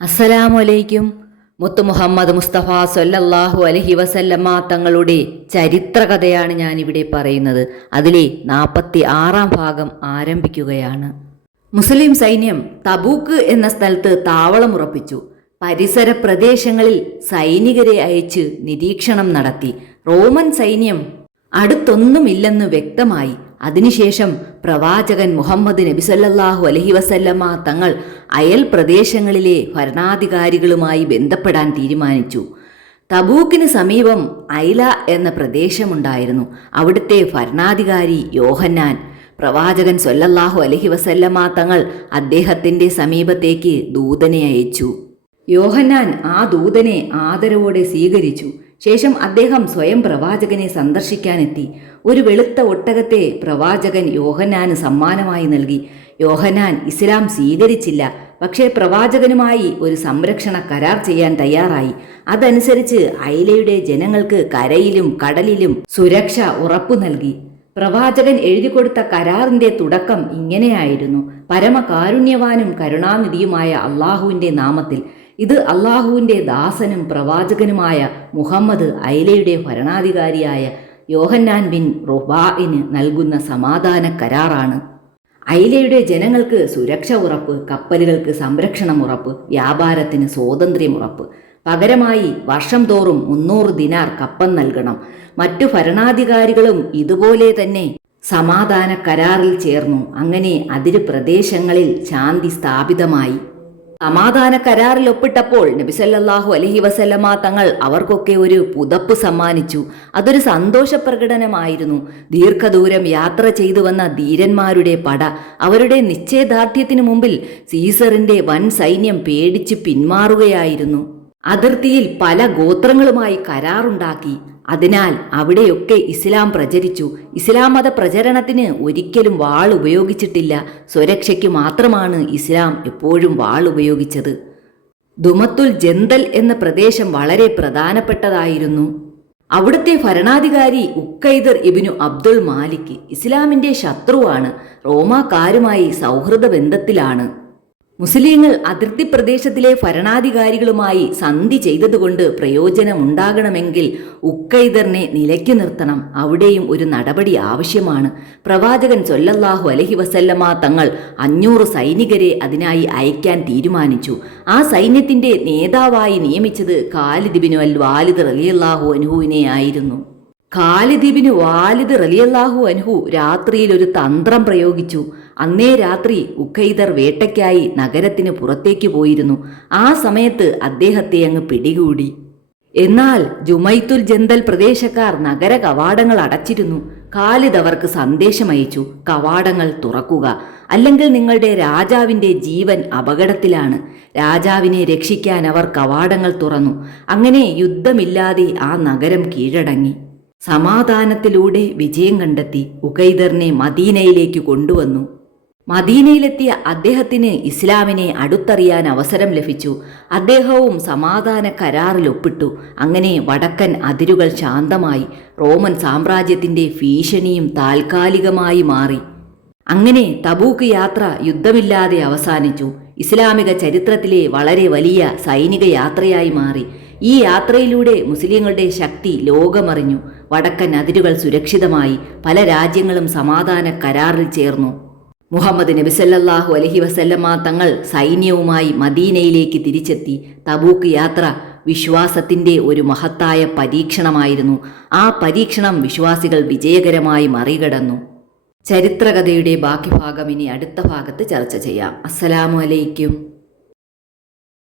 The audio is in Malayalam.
അസ്സലാമലൈക്കും. മുത്തു മുഹമ്മദ് മുസ്തഫ സല്ലല്ലാഹു അലൈഹി വസല്ലമ തങ്ങളുടെ ചരിത്രകഥയാണ് ഞാനിവിടെ പറയുന്നത്. അതിലെ 46-ാം ഭാഗം ആരംഭിക്കുകയാണ്. മുസ്ലിം സൈന്യം തബൂക്ക് എന്ന സ്ഥലത്ത് താവളമുറപ്പിച്ചു. പരിസര പ്രദേശങ്ങളിൽ സൈനികരെ അയച്ച് നിരീക്ഷണം നടത്തി. റോമൻ സൈന്യം അടുത്തൊന്നുമില്ലെന്ന് വ്യക്തമായി. അതിനുശേഷം പ്രവാചകൻ മുഹമ്മദ് നബി സല്ലല്ലാഹു അലൈഹി വസല്ലമ തങ്ങൾ അയൽ പ്രദേശങ്ങളിലെ ഭരണാധികാരികളുമായി ബന്ധപ്പെടാൻ തീരുമാനിച്ചു. തബൂക്കിന് സമീപം ഐല എന്ന പ്രദേശമുണ്ടായിരുന്നു. അവിടുത്തെ ഭരണാധികാരി യോഹന്നാൻ. പ്രവാചകൻ സല്ലല്ലാഹു അലൈഹി വസല്ലമ തങ്ങൾ അദ്ദേഹത്തിൻ്റെ സമീപത്തേക്ക് ദൂതനെ അയച്ചു. യോഹന്നാൻ ആ ദൂതനെ ആദരവോടെ സ്വീകരിച്ചു. ശേഷം അദ്ദേഹം സ്വയം പ്രവാചകനെ സന്ദർശിക്കാനെത്തി. ഒരു വെളുത്ത ഒട്ടകത്തെ പ്രവാചകൻ യോഹന്നാന് സമ്മാനമായി നൽകി. യോഹന്നാൻ ഇസ്ലാം സ്വീകരിച്ചില്ല, പക്ഷേ പ്രവാചകനുമായി ഒരു സംരക്ഷണ കരാർ ചെയ്യാൻ തയ്യാറായി. അതനുസരിച്ച് ഐലയുടെ ജനങ്ങൾക്ക് കരയിലും കടലിലും സുരക്ഷ ഉറപ്പു നൽകി. പ്രവാചകൻ എഴുതിക്കൊടുത്ത കരാറിന്റെ തുടക്കം ഇങ്ങനെയായിരുന്നു: പരമകാരുണ്യവാനും കരുണാനിധിയുമായ അള്ളാഹുവിൻ്റെ നാമത്തിൽ. ഇത് അള്ളാഹുവിൻ്റെ ദാസനും പ്രവാചകനുമായ മുഹമ്മദ് ഐലയുടെ ഭരണാധികാരിയായ യോഹന്നാൻ ബിൻ റുബാഇന് നൽകുന്ന സമാധാന കരാറാണ്. ഐലയുടെ ജനങ്ങൾക്ക് സുരക്ഷ ഉറപ്പ്, കപ്പലുകൾക്ക് സംരക്ഷണം ഉറപ്പ്, വ്യാപാരത്തിന് സ്വാതന്ത്ര്യം ഉറപ്പ്. പകരമായി വർഷം തോറും 300 ദിനാർ കപ്പം നൽകണം. മറ്റു ഭരണാധികാരികളും ഇതുപോലെ തന്നെ സമാധാന കരാറിൽ ചേർന്നു. അങ്ങനെ അതിരു പ്രദേശങ്ങളിൽ ശാന്തി സ്ഥാപിതമായി. സമാധാന കരാറിൽ ഒപ്പിട്ടപ്പോൾ നബി സല്ലല്ലാഹു അലൈഹി വസല്ലമ തങ്ങൾ അവർക്കൊക്കെ ഒരു പുതപ്പ് സമ്മാനിച്ചു. അതൊരു സന്തോഷ പ്രകടനമായിരുന്നു. ദീർഘദൂരം യാത്ര ചെയ്തു വന്ന ധീരന്മാരുടെ പട അവരുടെ നിശ്ചയദാർഢ്യത്തിനു മുമ്പിൽ സീസറിന്റെ വൻ സൈന്യം പേടിച്ച് പിന്മാറുകയായിരുന്നു. അതിർത്തിയിൽ പല ഗോത്രങ്ങളുമായി കരാറുണ്ടാക്കി. അതിനാൽ അവിടെയൊക്കെ ഇസ്ലാം പ്രചരിച്ചു. ഇസ്ലാം മത പ്രചരണത്തിന് ഒരിക്കലും വാൾ ഉപയോഗിച്ചിട്ടില്ല. സ്വരക്ഷയ്ക്ക് മാത്രമാണ് ഇസ്ലാം എപ്പോഴും വാൾ ഉപയോഗിച്ചത്. ദുമത്തുൽ ജന്തൽ എന്ന പ്രദേശം വളരെ പ്രധാനപ്പെട്ടതായിരുന്നു. അവിടുത്തെ ഭരണാധികാരി ഉക്കൈദർ ഇബ്നു അബ്ദുൽ മാലിക് ഇസ്ലാമിൻ്റെ ശത്രുവാണ്. റോമാക്കാരുമായി സൗഹൃദ ബന്ധത്തിലാണ്. മുസ്ലിങ്ങൾ അതിർത്തി പ്രദേശത്തിലെ ഭരണാധികാരികളുമായി സന്ധി ചെയ്തതുകൊണ്ട് പ്രയോജനമുണ്ടാകണമെങ്കിൽ ഉക്കൈദറിനെ നിലയ്ക്ക് നിർത്തണം. അവിടെയും ഒരു നടപടി ആവശ്യമാണ്. പ്രവാചകൻ സല്ലല്ലാഹു അലൈഹി വസല്ലമ തങ്ങൾ 500 സൈനികരെ അതിനായി അയക്കാൻ തീരുമാനിച്ചു. ആ സൈന്യത്തിന്റെ നേതാവായി നിയമിച്ചത് ഖാലിദ് ഇബ്നു അൽ വാലിദ് റളിയല്ലാഹു അൻഹുവിനെ ആയിരുന്നു. ഖാലിദ് ഇബ്നു വാലിദ് റളിയല്ലാഹു അൻഹു രാത്രിയിൽ ഒരു തന്ത്രം പ്രയോഗിച്ചു. അന്നേ രാത്രി ഉഖൈദർ വേട്ടയ്ക്കായി നഗരത്തിന് പുറത്തേക്ക് പോയിരുന്നു. ആ സമയത്ത് അദ്ദേഹത്തെ അങ്ങ് പിടികൂടി. എന്നാൽ ജുമൈത്തുൽ ജന്തൽ പ്രദേശക്കാർ നഗര കവാടങ്ങൾ അടച്ചിരുന്നു. ഖാലിദ് അവർക്ക് സന്ദേശമയച്ചു: കവാടങ്ങൾ തുറക്കുക, അല്ലെങ്കിൽ നിങ്ങളുടെ രാജാവിൻ്റെ ജീവൻ അപകടത്തിലാണ്. രാജാവിനെ രക്ഷിക്കാൻ അവർ കവാടങ്ങൾ തുറന്നു. അങ്ങനെ യുദ്ധമില്ലാതെ ആ നഗരം കീഴടങ്ങി. സമാധാനത്തിലൂടെ വിജയം കണ്ടെത്തി ഉഖൈദറിനെ മദീനയിലേക്ക് കൊണ്ടുവന്നു. മദീനയിലെത്തിയ അദ്ദേഹത്തിന് ഇസ്ലാമിനെ അടുത്തറിയാൻ അവസരം ലഭിച്ചു. അദ്ദേഹവും സമാധാന കരാറിൽ ഒപ്പിട്ടു. അങ്ങനെ വടക്കൻ അതിരുകൾ ശാന്തമായി. റോമൻ സാമ്രാജ്യത്തിൻ്റെ ഭീഷണിയും താൽക്കാലികമായി മാറി. അങ്ങനെ തബൂക്ക് യാത്ര യുദ്ധമില്ലാതെ അവസാനിച്ചു. ഇസ്ലാമിക ചരിത്രത്തിലെ വളരെ വലിയ സൈനിക യാത്രയായി മാറി. ഈ യാത്രയിലൂടെ മുസ്ലിങ്ങളുടെ ശക്തി ലോകമറിഞ്ഞു. വടക്കൻ അതിരുകൾ സുരക്ഷിതമായി. പല രാജ്യങ്ങളും സമാധാന കരാറിൽ ചേർന്നു. മുഹമ്മദ് നബി സല്ലല്ലാഹു അലൈഹി വസല്ലമ തങ്ങൾ സൈന്യവുമായി മദീനയിലേക്ക് തിരിച്ചെത്തി. തബൂക്ക് യാത്ര വിശ്വാസത്തിൻ്റെ ഒരു മഹത്തായ പരീക്ഷണമായിരുന്നു. ആ പരീക്ഷണം വിശ്വാസികൾ വിജയകരമായി മറികടന്നു. ചരിത്രകഥയുടെ ബാക്കി ഭാഗം ഇനി അടുത്ത ഭാഗത്ത് ചർച്ച ചെയ്യാം. അസ്സലാമു അലൈക്കും.